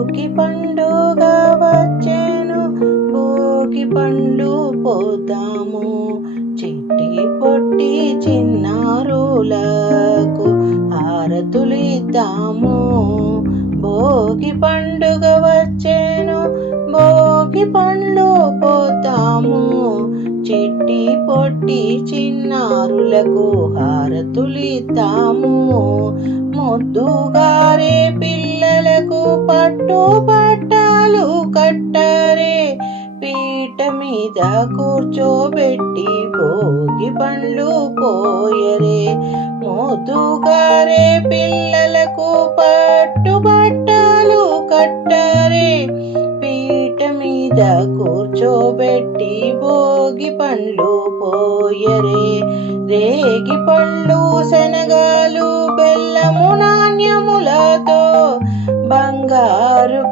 భోగి పండుగ వచ్చేను. భోగి పండ్లు పోతాము చిట్టి పొట్టి చిన్నారులకు హారతులిద్దాము భోగి పండుగ వచ్చేను. భోగి పండ్లు పోతాము. చిట్టి పొట్టి చిన్నారులకు హారతులిద్దాము ముద్దుగారే పిల్ల పట్టు పట్టాలు కట్టరే పీట మీద కూర్చోబెట్టి భోగి పండ్లు పోయరే. మోతుగారే పిల్లలకు పట్టు పట్టాలు కట్టరే పీట మీద కూర్చోబెట్టి భోగి పండ్లు పోయరే. రేగి పళ్ళు శనగాలు బెల్లము నాణ్యములతో బంగారు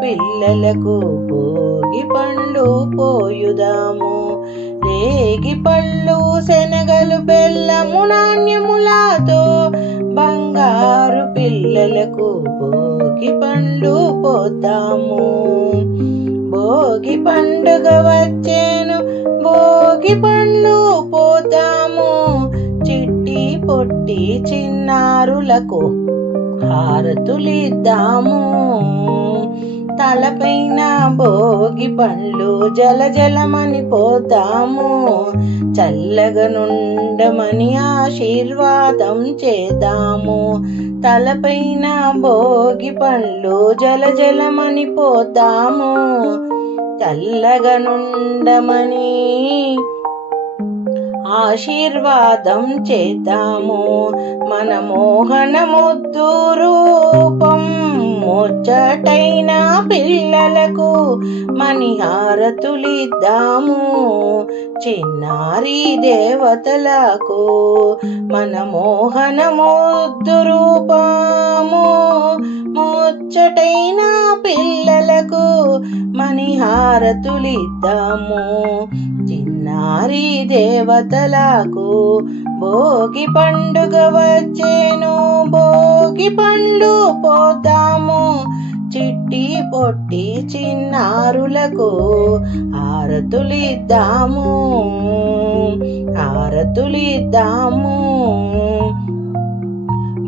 పిల్లలకు భోగి పండ్లు పోయుదాము. రేగి పళ్ళు శనగలు బెల్లము నాణ్యములాతో బంగారు పిల్లలకు భోగి పండ్లు పోతాము. భోగి పండుగ వచ్చేను భోగి పండ్లు పోతాము. చిట్టి పొట్టి చిన్నారులకు హారతులిద్దాము. తలపైన భోగి పండ్లు జల జలమని పోతాము. చల్లగా నుండమని ఆశీర్వాదం చేద్దాము తలపైన భోగి పండ్లు జల జలమని పోతాము. చల్లగా నుండమని ఆశీర్వాదం చేద్దాము మన మోహన ముద్దు ముచ్చటైన పిల్లలకు మణిహారతులిద్దాము. చిన్నారి దేవతలకు మన మోహన రూపాము రూపము ముచ్చటైన పిల్లలకు మణిహారతులిద్దాము. చిన్నారి దేవతలకు భోగి పండుగ వచ్చేను. భోగి పండు పోతా చిట్టి పొట్టి చిన్నారులకు ఆరతులిద్దాము ఆరతులిద్దాము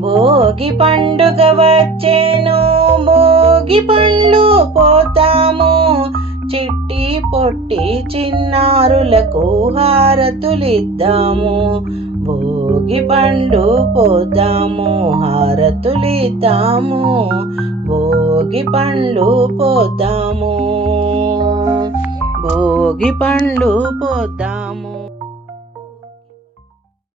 భోగి పండుగ వచ్చేను భోగి పండు పోతాము. చిట్టి పొట్టి చిన్నారులకు హారతులిద్దాము. భోగి పండు పోతాము హారతులిద్దాము. భోగి పండ్లు పోతాము భోగి పండ్లు పోతాము